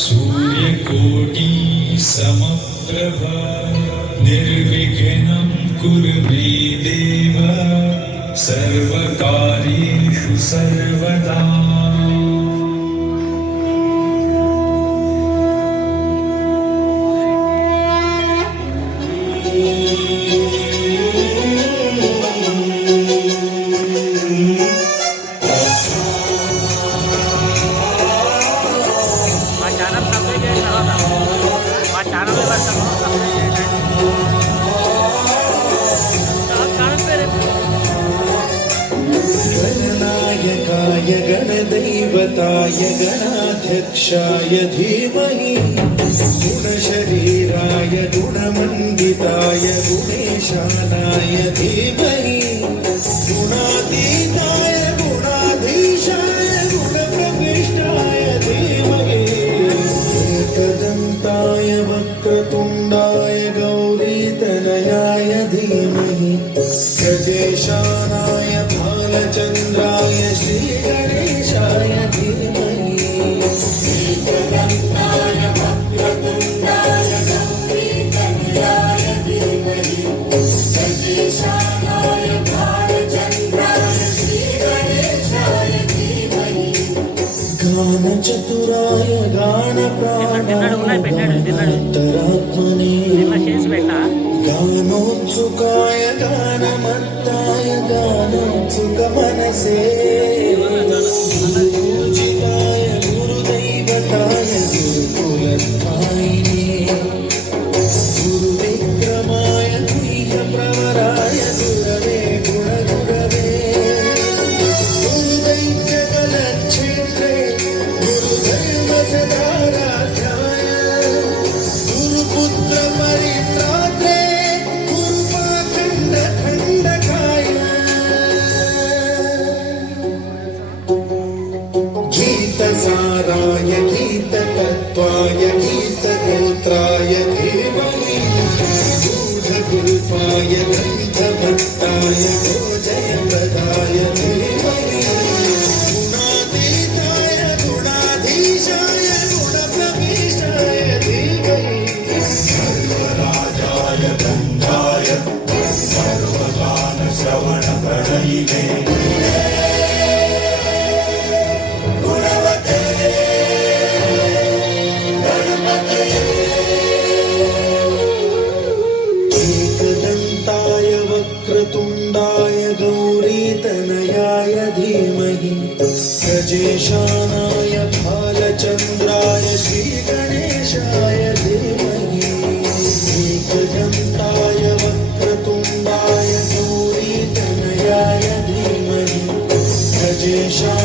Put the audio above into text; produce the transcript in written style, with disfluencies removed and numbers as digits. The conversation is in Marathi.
सूर्यकोटि समप्रभ निर्विघ्नं कुरु मे देव सर्वकार्येषु सर्वदा। गणनायकाय गणदैवताय गणाध्यक्षाय धीमहि गुणशरीराय गुणमण्डिताय गुणेशानाय धीमहि गुणातीताय गुणाधीशाय गुणप्रविष्टाय धीमहि एकदन्ताय वक्रतुण्डाय गौरीतनयाय धीमहि गजेशानाय भालचन्द्राय श्रीगणेशाय धीमहि एकदन्ताय वक्रतुण्डाय गौरीतनयाय धीमहि गजेशानाय भालचन्द्राय श्रीगणेशाय धीमहि गानचतुराय गानप्राणान्तरात्मने गानोत्सुकाय गानमत्ताय गानोत्सुकमनसे गुरुपूजिताय गुरुदैवताय गुरुकुलस्थायिने गुरुविक्रमाय गुह्यप्रवराय गुरवे गुणगुरवे गुरुदैत्यगलक्षेत्रे गुरुधर्मसदाराध्याय गुरुपुत्रपरित्रात्रे गीतसाराय गीततत्त्वाय गीतगोत्राय धीमहि गूढगुल्फाय गन्धभट्टाय गोजयप्रदाय धीमहि गुणातीताय गुणाधीशाय गुणप्रविष्टाय धीमहि सर्वराजाय गन्धाय सर्वगानश्रवणप्रणयिने एकदन्ताय वक्रतुण्डाय गौरीतनयाय धीमहि गजेशानाय भालचन्द्राय श्रीगणेशाय धीमहि एकदन्ताय वक्रतुण्डाय गौरीतनयाय धीमहि गजेशानाय